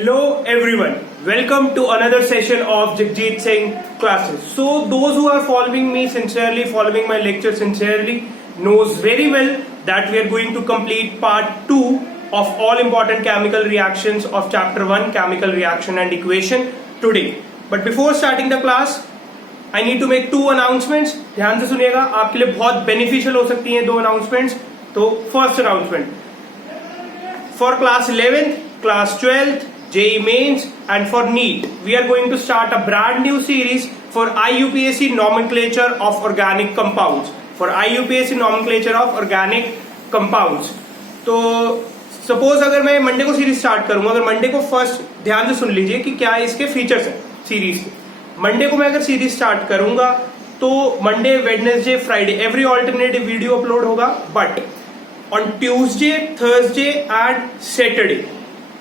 Hello everyone, welcome to another session of Jagjit Singh classes. So those who are following me sincerely, following my lecture sincerely, knows very well that we are going to complete part 2 of all important chemical reactions of chapter 1 chemical reaction and equation today. But before starting the class, I need to make 2 announcements. ध्यान से सुनिएगा, आपके लिए बहुत beneficial हो सकती हैं 2 announcements. तो first announcement, for class 11th, class 12th, JEE Mains and for NEET, we are going to start a brand new series for IUPAC nomenclature of organic compounds. For IUPAC nomenclature of organic compounds. तो suppose अगर मैं Monday को series start करूंगा, अगर Monday को first ध्यान से सुन लीजिए कि क्या इसके फीचर्स हैं सीरीज के. मंडे को मैं अगर सीरीज स्टार्ट करूंगा तो Monday, Wednesday, Friday every alternative video upload होगा. But on Tuesday, Thursday and Saturday,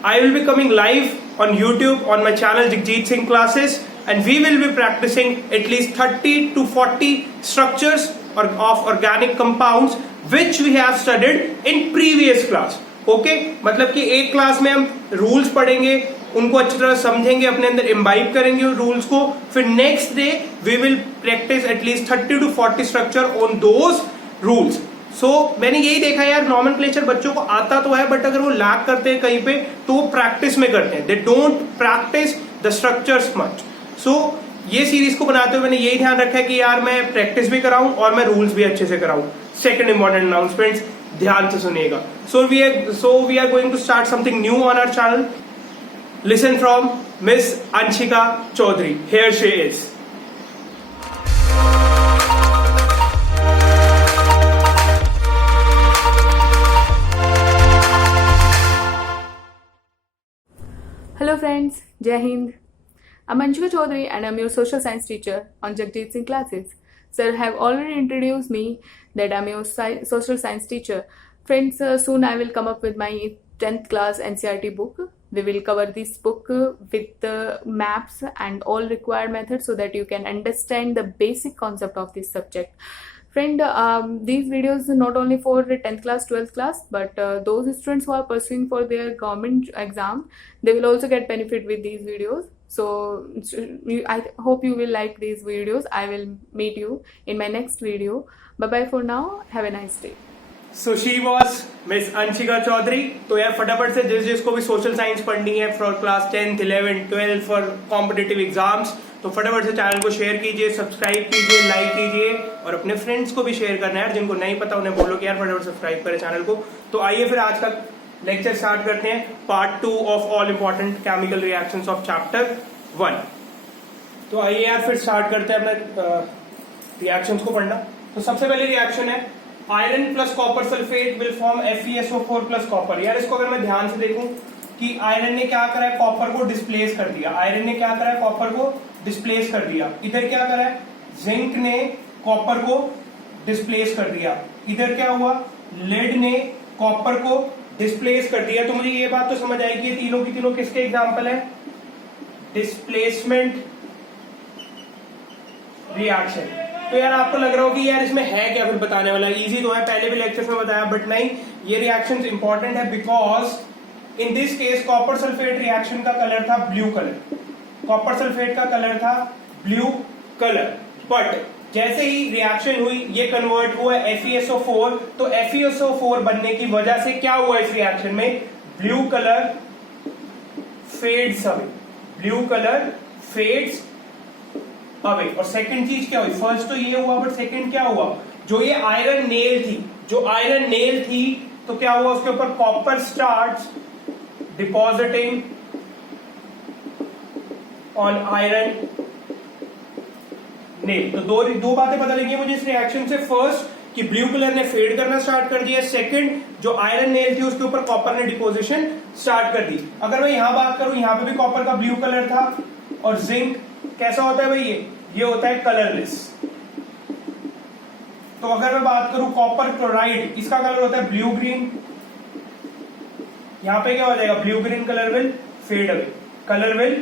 I will be coming live on YouTube on my channel Jagjit Singh classes, and we will be practicing at least 30 to 40 structures of organic compounds which we have studied in previous class. Okay? मतलब कि एक class में हम rules पढ़ेंगे, उनको अच्छी तरह समझेंगे, अपने अंदर इम्बाइब करेंगे रूल्स को, फिर next day we will practice at least 30 to 40 structure on those rules. मैंने यही देखा यार, नॉमेनक्लेचर बच्चों को आता तो है बट अगर वो लैक करते हैं कहीं पे तो वो प्रैक्टिस में करते हैं. They don't practice the structures much. ये सीरीज को बनाते हुए मैंने यही ध्यान रखा है कि यार मैं प्रैक्टिस भी कराऊं और मैं रूल्स भी अच्छे से कराऊं. सेकंड इंपॉर्टेंट अनाउंसमेंट, ध्यान से सुनिएगा. So we are going to start something new on our channel. Listen from miss Anshika Chaudhary. Here she is. Hello friends, Jai Hind. I'm Anshika Chaudhary and I'm your social science teacher on Jagjit Singh classes. Sir have already introduced me that I'm your social science teacher. Friends, soon I will come up with my 10th class NCERT book. We will cover this book with the maps and all required methods so that you can understand the basic concept of this subject. Friend, these videos are not only for 10th class, 12th class, but those students who are pursuing for their government exam, they will also get benefit with these videos. So I hope you will like these videos. I will meet you in my next video. Bye bye for now. Have a nice day. So she was Miss Anshika Chaudhary. तो यार फटाफट से जिसको भी social science पढ़नी है for class 10th, 11th, 12th for competitive exams, तो फटाफट से चैनल को शेयर कीजिए, सब्सक्राइब कीजिए, लाइक कीजिए और अपने फ्रेंड्स को भी शेयर करना है यार. जिनको नहीं पता उन्हें बोलो कि यार फटाफट सब्सक्राइब करें चैनल को. तो आइए फिर आज का लेक्चर स्टार्ट करते हैं. Part 2 of all important chemical reactions of chapter 1. तो आइए यार फिर स्टार्ट करते हैं अपने रिएक्शंस को पढ़ना. तो सबसे पहले रिएक्शन है iron plus copper sulphate will form FeSO4 plus copper. यार इसको अगर मैं ध्यान से देखूं कि आयरन ने क्या करा है, कॉपर को डिस्प्लेस कर दिया. आयरन ने क्या करा है, कॉपर को डिस्प्लेस कर दिया. इधर क्या करा है, जिंक ने कॉपर को डिस्प्लेस कर दिया. इधर क्या हुआ, लेड ने कॉपर को डिस्प्लेस कर दिया. तो मुझे ये बात तो समझ आएगी ये तीनों की तीनों किसके एग्जाम्पल है, डिस्प्लेसमेंट रिएक्शन. तो यार आपको लग रहा हो कि यार इसमें है क्या फिर बताने वाला, इजी तो है, पहले भी लेक्चर्स में बताया, बट नहीं, ये रिएक्शंस इंपॉर्टेंट है because in this case copper sulphate reaction का कलर था ब्लू कलर. कॉपर सल्फेट का कलर था ब्लू कलर. बट जैसे ही रिएक्शन हुई ये कन्वर्ट हुआ FeSO4. तो FeSO4 बनने की वजह से क्या हुआ इस रिएक्शन में, blue colour fades away. Blue colour fades away. और सेकंड चीज क्या हुई, फर्स्ट तो ये हुआ बट सेकंड क्या हुआ, जो ये आयरन नेल थी तो क्या हुआ, उसके ऊपर copper starts depositing on iron nail. तो दो बातें पता लगी मुझे इस रिएक्शन से. फर्स्ट कि ब्लू कलर ने फेड करना स्टार्ट कर दिया. सेकंड, जो आयरन नेल थी उसके ऊपर कॉपर ने डिपोजिशन स्टार्ट कर दी. अगर मैं यहां बात करूं, यहां पे भी कॉपर का ब्लू कलर था. और जिंक कैसा होता है भाई, ये होता है कलरलेस. तो अगर मैं बात करूं कॉपर क्लोराइड, इसका कलर होता है ब्लू ग्रीन. यहां पे क्या हो जाएगा, blue green colour will fade away. Colour will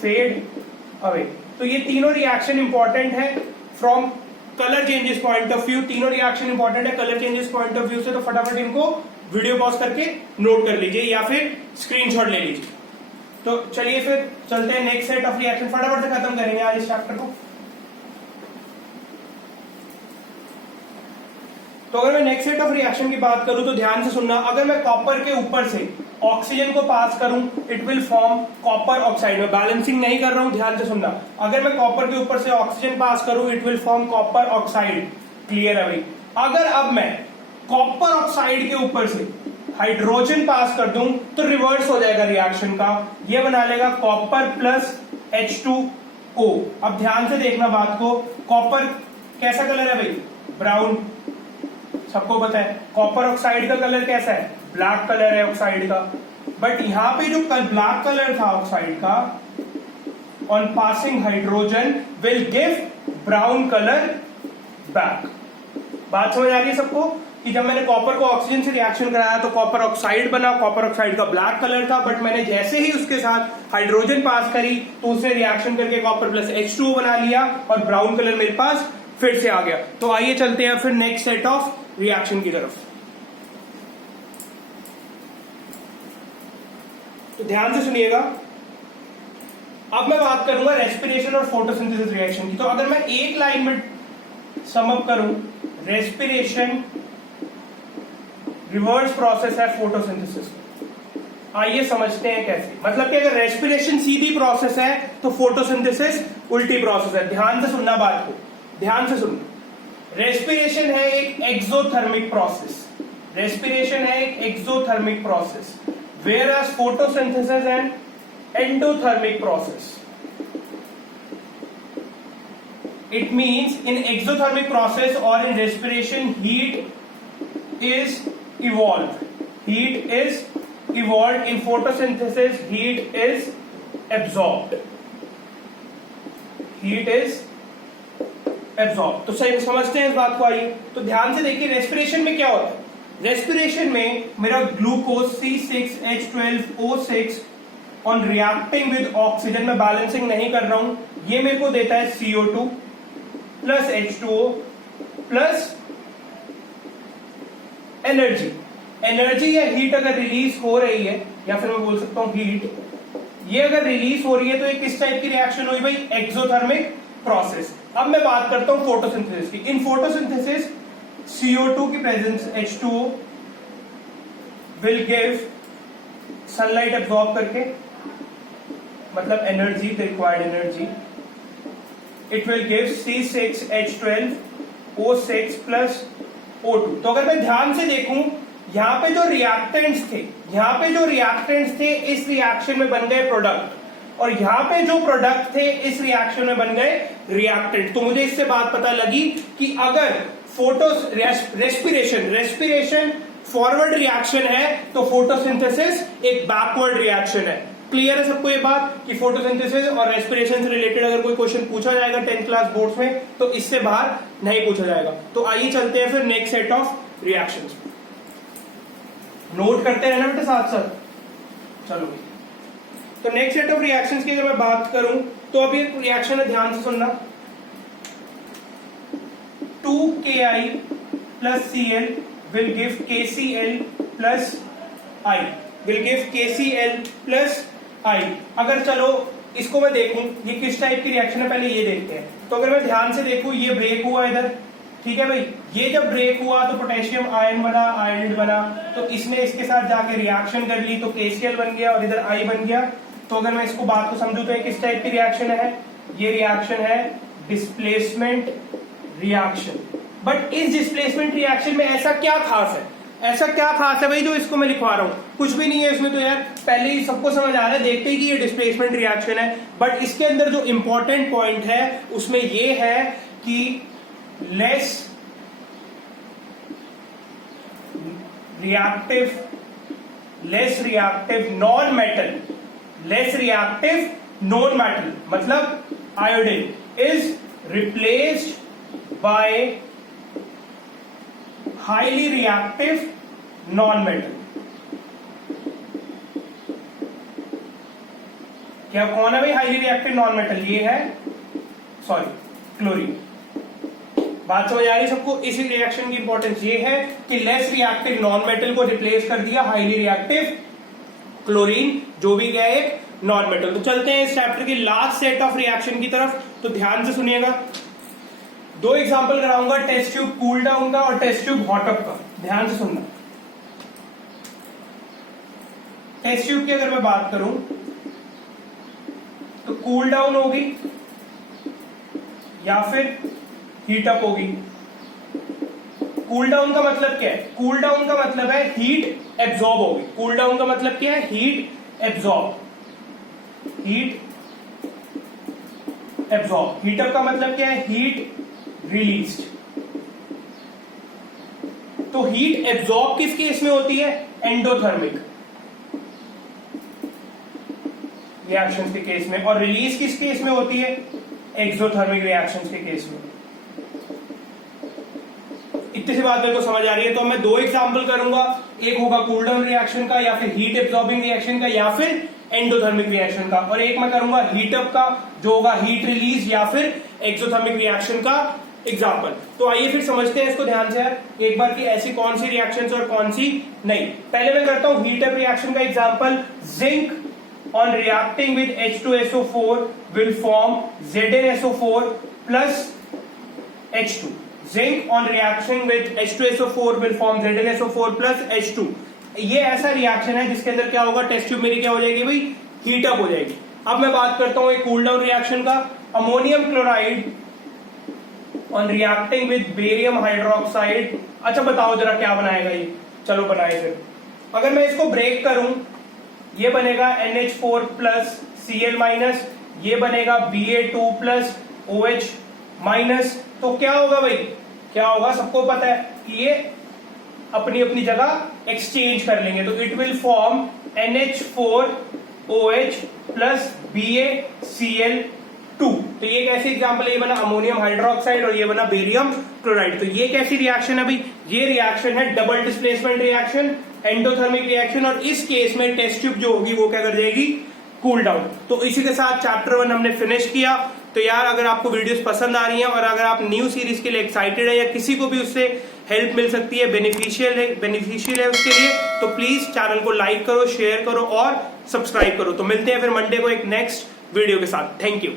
fade away. तो ये तीनों रिएक्शन इंपॉर्टेंट है from colour changes point of view. तीनों रिएक्शन इंपॉर्टेंट है colour changes point of view से. तो फटाफट इनको वीडियो पॉज करके नोट कर लीजिए या फिर स्क्रीनशॉट ले लीजिए। तो चलिए फिर चलते हैं नेक्स्ट सेट ऑफ रिएक्शन, फटाफट से खत्म करेंगे आज इस चैप्टर को। तो अगर मैं नेक्स्ट सेट ऑफ रिएक्शन की बात करूं तो ध्यान से सुनना, अगर मैं कॉपर के ऊपर से ऑक्सीजन को पास करूं it will form copper oxide. में बैलेंसिंग नहीं कर रहा हूं, ध्यान से सुनना। अगर मैं कॉपर के ऊपर से ऑक्सीजन पास करूं it will form copper oxide. Clear है भाई? अगर अब मैं कॉपर ऑक्साइड के ऊपर से हाइड्रोजन पास कर दूं तो रिवर्स हो जाएगा रिएक्शन का, ये बना लेगा कॉपर प्लस H2O। अब ध्यान से देखना बात को, कॉपर कैसा कलर है भाई? ब्राउन, सबको पता है। कॉपर ऑक्साइड का कलर कैसा है? ब्लैक कलर है ऑक्साइड का। बट यहां पे जो ब्लैक कलर था ऑक्साइड का, on passing hydrogen will give brown colour back. बात समझ आ रही है सबको कि जब मैंने कॉपर को ऑक्सीजन से रिएक्शन कराया तो कॉपर ऑक्साइड बना, कॉपर ऑक्साइड का ब्लैक कलर था, बट मैंने जैसे ही उसके साथ हाइड्रोजन पास करी तो उसने रिएक्शन करके कॉपर प्लस H2O बना लिया और ब्राउन कलर मेरे पास फिर से आ गया। तो आइए चलते हैं फिर नेक्स्ट सेट ऑफ रिएक्शन की तरफ। तो ध्यान से सुनिएगा, अब मैं बात करूंगा रेस्पिरेशन और फोटोसिंथेसिस रिएक्शन की। तो अगर मैं एक लाइन में सम अप करूं, रेस्पिरेशन रिवर्स प्रोसेस है फोटोसिंथेसिस। आइए समझते हैं कैसे। मतलब कि अगर रेस्पिरेशन सीधी प्रोसेस है तो फोटोसिंथेसिस उल्टी प्रोसेस है। ध्यान से सुनना बात को, ध्यान से सुनना। रेस्पिरेशन है एक एक्सोथर्मिक प्रोसेस, रेस्पिरेशन है एक exothermic process, whereas photosynthesis an endothermic process. It means in exothermic process or in respiration heat is evolved. Heat is evolved. In photosynthesis heat is absorbed. Heat is absorbed. तो सही समझते हैं इस बात को। आइए तो ध्यान से देखिए, रेस्पिरेशन में क्या होता है? रेस्पिरेशन में मेरा glucose C6H12O6 on reacting with oxygen, में बैलेंसिंग नहीं कर रहा हूं, ये मेरे को देता है CO2 plus H2O plus energy. Energy या हीट अगर रिलीज हो रही है, या फिर मैं बोल सकता हूं हीट, ये अगर रिलीज हो रही है तो ये किस टाइप की रिएक्शन हुई भाई? Exothermic process. अब मैं बात करता हूं फोटोसिंथेसिस की। इन फोटोसिंथेसिस CO2 की presence H2O will give sunlight absorb करके, मतलब energy, the required energy, it will give C6H12O6 plus O2। तो अगर मैं ध्यान से देखूं, यहां पे जो रिएक्टेंट्स थे, इस रिएक्शन में बन गए प्रोडक्ट, और यहां पे जो प्रोडक्ट थे इस रिएक्शन में बन गए रिएक्टेंट। तो मुझे इससे बात पता लगी कि अगर रेस्पिरेशन फॉरवर्ड रिएक्शन है तो फोटोसिंथेसिस एक बैकवर्ड रिएक्शन है। क्लियर है सबको ये बात कि फोटोसिंथेसिस और रेस्पिरेशन से रिलेटेड अगर कोई क्वेश्चन पूछा जाएगा 10th क्लास बोर्ड्स में तो इससे बाहर नहीं पूछा जाएगा। तो आइए चलते हैं फिर next set of reactions. Note करते रहना बेटा साथ साथ। चलो तो नेक्स्ट सेट ऑफ रिएक्शंस की अगर मैं बात करूं तो अभी एक रिएक्शन है, ध्यान से सुनना। 2Ki plus Cl will give KCl plus I, will give KCl plus I। अगर चलो इसको मैं देखूं ये किस टाइप की रिएक्शन है, पहले ये देखते हैं। तो अगर मैं ध्यान से देखूं, ये ब्रेक हुआ इधर, ठीक है भाई। ये जब ब्रेक हुआ तो पोटेशियम आयन बना, आयन बना, तो इसने इसके साथ जाके रिएक्शन कर ली तो KCl बन गया और इधर I बन गया। तो अगर मैं इसको बात को समझूं तो ये किस टाइप की रिएक्शन है? ये रिएक्शन है डिस्प्लेसमेंट रिएक्शन। बट इस डिस्प्लेसमेंट रिएक्शन में ऐसा क्या खास है? भाई जो इसको मैं लिखवा रहा हूं? कुछ भी नहीं है इसमें, तो यार पहले ही सबको समझ आ रहा है, देखते ही कि ये डिस्प्लेसमेंट रिएक्शन है। बट इसके अंदर जो इंपॉर्टेंट पॉइंट है उसमें ये है कि लेस रिएक्टिव नॉन मेटल, मतलब iodine is replaced by highly reactive non metal. क्या कौन है भाई हाईली रिएक्टिव नॉन मेटल? ये है क्लोरीन। बात समझ आ रही है सबको? इसी रिएक्शन की इंपॉर्टेंस ये है कि लेस रिएक्टिव नॉन मेटल को रिप्लेस कर दिया हाईली रिएक्टिव क्लोरीन, जो भी गया एक नॉन मेटल। तो चलते हैं इस चैप्टर के लास्ट सेट ऑफ रिएक्शन की तरफ। तो ध्यान से सुनिएगा, दो एग्जांपल कराऊंगा, टेस्ट ट्यूब कूल डाउन का और टेस्ट ट्यूब हॉट अप का। ध्यान से सुनना। टेस्ट ट्यूब की अगर मैं बात करूं तो कूल डाउन होगी या फिर हीट अप होगी। कूल डाउन का मतलब क्या है? कूल डाउन का मतलब है हीट एब्जॉर्ब होगी। कूल डाउन का मतलब क्या है? Heat absorb. Heat absorb. Heat up का मतलब क्या है? Heat released. तो हीट एब्जॉर्ब किस केस में होती है? एंडोथर्मिक रिएक्शंस के केस में। और रिलीज किस केस में होती है? एक्सोथर्मिक रिएक्शंस के केस में। इतनी सी बात मेरे को समझ आ रही है। तो मैं दो एग्जांपल करूंगा, एक होगा कूल डाउन रिएक्शन का या फिर हीट एब्जॉर्बिंग रिएक्शन का या फिर एंडोथर्मिक रिएक्शन का, और एक मैं करूंगा हीट अप का जो होगा हीट रिलीज या फिर एक्सोथर्मिक रिएक्शन का एग्जांपल। तो आइए फिर समझते हैं इसको ध्यान से यार एक बार कि ऐसी कौन सी रिएक्शंस और कौन सी नहीं। पहले मैं करता हूं हीट अप रिएक्शन का example. Zinc on reacting with H2SO4 will form ZnSO4 plus H2. Zinc on reaction with H2SO4 will form ZnSO4 plus H2. ये ऐसा रिएक्शन है जिसके अंदर क्या होगा? टेस्ट ट्यूब मेरी क्या हो जाएगी भाई? हीट अप हो जाएगी। अब मैं बात करता हूं एक कूल डाउन रिएक्शन का। Ammonium chloride on reacting with barium hydroxide. अच्छा बताओ जरा क्या बनाएगा ये? चलो बनाए फिर। अगर मैं इसको ब्रेक करूं, ये बनेगा NH4 प्लस Cl माइनस, ये बनेगा Ba2 प्लस OH माइनस। तो क्या होगा भाई? क्या होगा? सबको पता है कि ये अपनी अपनी जगह एक्सचेंज कर लेंगे। तो it will form NH4OH plus BaCl2। तो ये कैसी एग्जांपल है? ये बना अमोनियम हाइड्रोक्साइड और ये बना बेरियम क्लोराइड। तो ये कैसी रिएक्शन है भाई? ये रिएक्शन है double displacement reaction, endothermic reaction. और इस केस में टेस्ट ट्यूब जो होगी वो क्या कर जाएगी? Cool down. तो इसी के साथ चैप्टर 1 हमने फिनिश किया। तो यार अगर आपको वीडियोस पसंद आ रही हैं और अगर आप न्यू सीरीज के लिए एक्साइटेड है या किसी को भी उससे हेल्प मिल सकती है, बेनिफिशियल है उसके लिए, तो प्लीज चैनल को लाइक करो, शेयर करो और सब्सक्राइब करो। तो मिलते हैं फिर मंडे को एक नेक्स्ट वीडियो के साथ। Thank you.